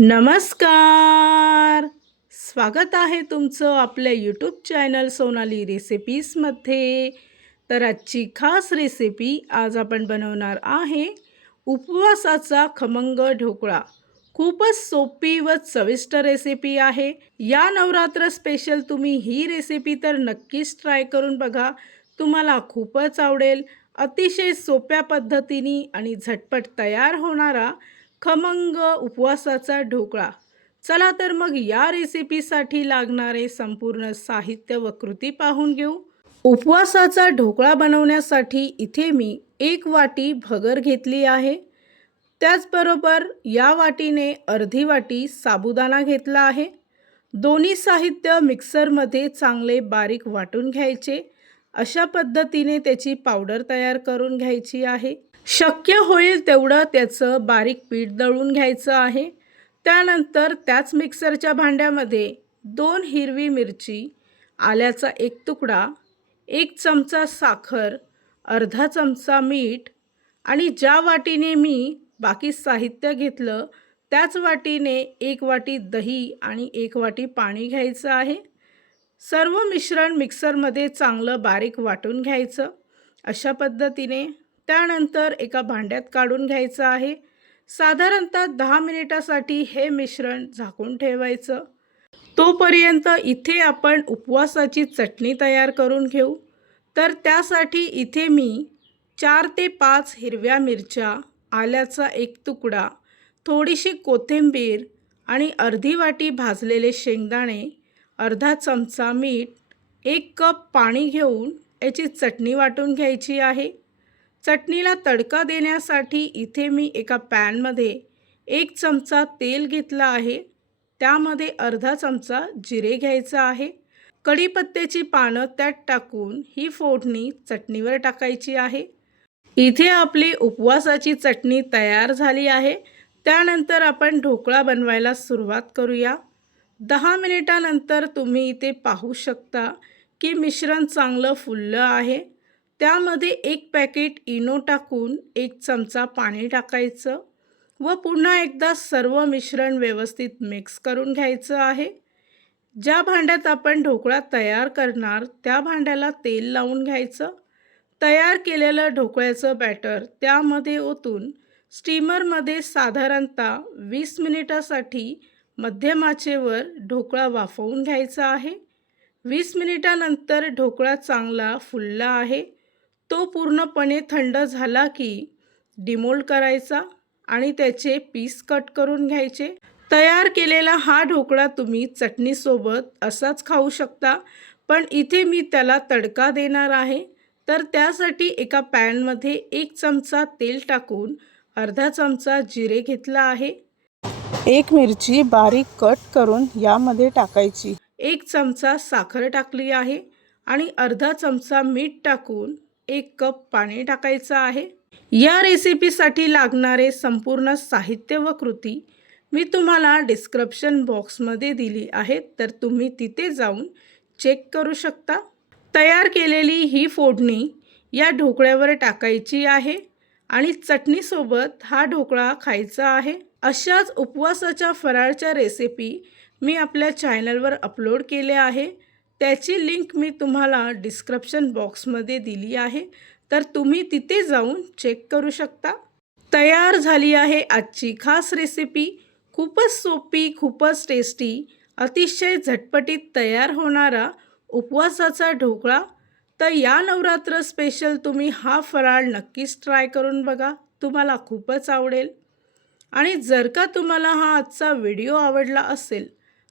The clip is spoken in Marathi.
नमस्कार! स्वागत आहे तुमचं आपल्या यूट्यूब चॅनल सोनाली रेसिपीजमध्ये तर आजची खास रेसिपी आज आपण बनवणार आहे उपवासाचा खमंग ढोकळा. खूपच सोपी व चविष्ट रेसिपी आहे. या नवरात्र स्पेशल तुम्ही ही रेसिपी तर नक्कीच ट्राय करून बघा. तुम्हाला खूपच आवडेल. अतिशय सोप्या पद्धतीने आणि झटपट तयार होणारा खमंग उपवासाचा ढोकळा. चला तर मग या रेसिपीसाठी लागणारे संपूर्ण साहित्य व कृती पाहून घेऊ. उपवासाचा ढोकळा बनवण्यासाठी इथे मी एक वाटी भगर घेतली आहे. त्याचबरोबर या वाटीने अर्धी वाटी साबुदाणा घेतला आहे. दोन्ही साहित्य मिक्सरमध्ये चांगले बारीक वाटून घ्यायचे. अशा पद्धतीने त्याची पावडर तयार करून घ्यायची आहे. शक्य होईल तेवढं त्याचं बारीक पीठ दळून घ्यायचं आहे. त्यानंतर त्याच मिक्सरच्या भांड्यामध्ये दोन हिरवी मिरची आल्याचा एक तुकडा एक चमचा साखर अर्धा चमचा मीठ आणि ज्या वाटीने मी बाकी साहित्य घेतलं त्याच वाटीने एक वाटी दही आणि एक वाटी पाणी घ्यायचं आहे. सर्व मिश्रण मिक्सरमध्ये चांगलं बारीक वाटून घ्यायचं. अशा पद्धतीने त्यानंतर एका भांड्यात काढून घ्यायचं आहे. साधारणतः दहा मिनिटासाठी हे मिश्रण झाकून ठेवायचं. तोपर्यंत इथे आपण उपवासाची चटणी तयार करून घेऊ. तर त्यासाठी इथे मी चार ते पाच हिरव्या मिरच्या आल्याचा एक तुकडा थोडीशी कोथिंबीर आणि अर्धी वाटी भाजलेले शेंगदाणे अर्धा चमचा मीठ एक कप पाणी घेऊन याची चटणी वाटून घ्यायची आहे. चटणीला तडका देण्यासाठी इथे मी एका पॅनमध्ये एक चमचा तेल घेतला आहे. त्यामध्ये अर्धा चमचा जिरे घ्यायचा आहे. कढीपत्त्याची पानं त्यात टाकून ही फोडणी चटणीवर टाकायची आहे. इथे आपली उपवासाची चटणी तयार झाली आहे. त्यानंतर आपण ढोकळा बनवायला सुरुवात करूया. दहा मिनिटानंतर तुम्ही इथे पाहू शकता की मिश्रण चांगलं फुललं आहे. त्यामध्ये एक पॅकेट इनो टाकून एक चमचा पाणी टाकायचं व पुन्हा एकदा सर्व मिश्रण व्यवस्थित मिक्स करून घ्यायचं आहे. ज्या भांड्यात आपण ढोकळा तयार करणार त्या भांड्याला तेल लावून घ्यायचं. तयार केलेलं ढोकळ्याचं बॅटर त्यामध्ये ओतून स्टीमरमध्ये साधारणतः वीस मिनिटासाठी मध्यम आचेवर ढोकळा वाफवून घ्यायचा आहे. वीस मिनिटानंतर ढोकळा चांगला फुलला आहे. तो पूर्णपणे थंड झाला की डिमोल्ड करायचा आणि त्याचे पीस कट करून घ्यायचे. तयार केलेला हा ढोकळा तुम्ही चटणीसोबत असाच खाऊ शकता पण इथे मी त्याला तडका देणार आहे. तर त्यासाठी एका पॅनमध्ये एक चमचा तेल टाकून अर्धा चमचा जिरे घेतला आहे. एक मिरची बारीक कट करून यामध्ये टाकायची. एक चमचा साखर टाकली आहे आणि अर्धा चमचा मीठ टाकून एक कप पाणी टाकायचं आहे. या रेसिपीसाठी लागणारे संपूर्ण साहित्य व कृती मी तुम्हाला डिस्क्रिप्शन बॉक्समध्ये दिली आहेत तर तुम्ही तिथे जाऊन चेक करू शकता. तयार केलेली ही फोडणी या ढोकळ्यावर टाकायची आहे आणि चटणीसोबत हा ढोकळा खायचा आहे. अशाच उपवासाच्या फराळच्या रेसिपी मी आपल्या चॅनलवर अपलोड केल्या आहे. त्याची लिंक मी तुम्हाला डिस्क्रिप्शन बॉक्समध्ये दिली आहे. तर तुम्ही तिथे जाऊन चेक करू शकता. तयार झाली आहे आजची खास रेसिपी खूपच सोपी खूपच टेस्टी अतिशय झटपटीत तयार होणारा उपवासाचा ढोकळा. तर या नवरात्र स्पेशल तुम्ही हा फराळ नक्कीच ट्राय करून बघा. तुम्हाला खूपच आवडेल. आणि जर का तुम्हाला हा आजचा व्हिडिओ आवडला असेल